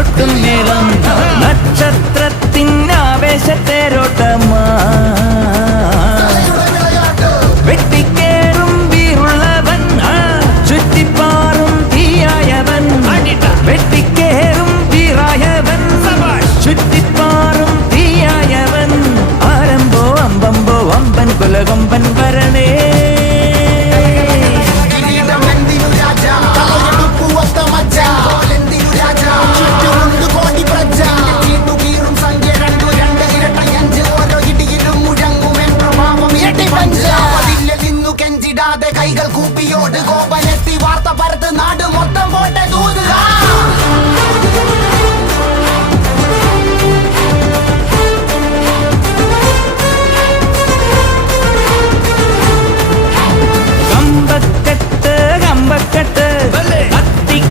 പൊട്ടുന്നിളം നക്ഷത്രത്തിൻ ആവേശത്തേരോട്ടമാ. കോപ്പിയോട് കോപനെത്തി വാർത്ത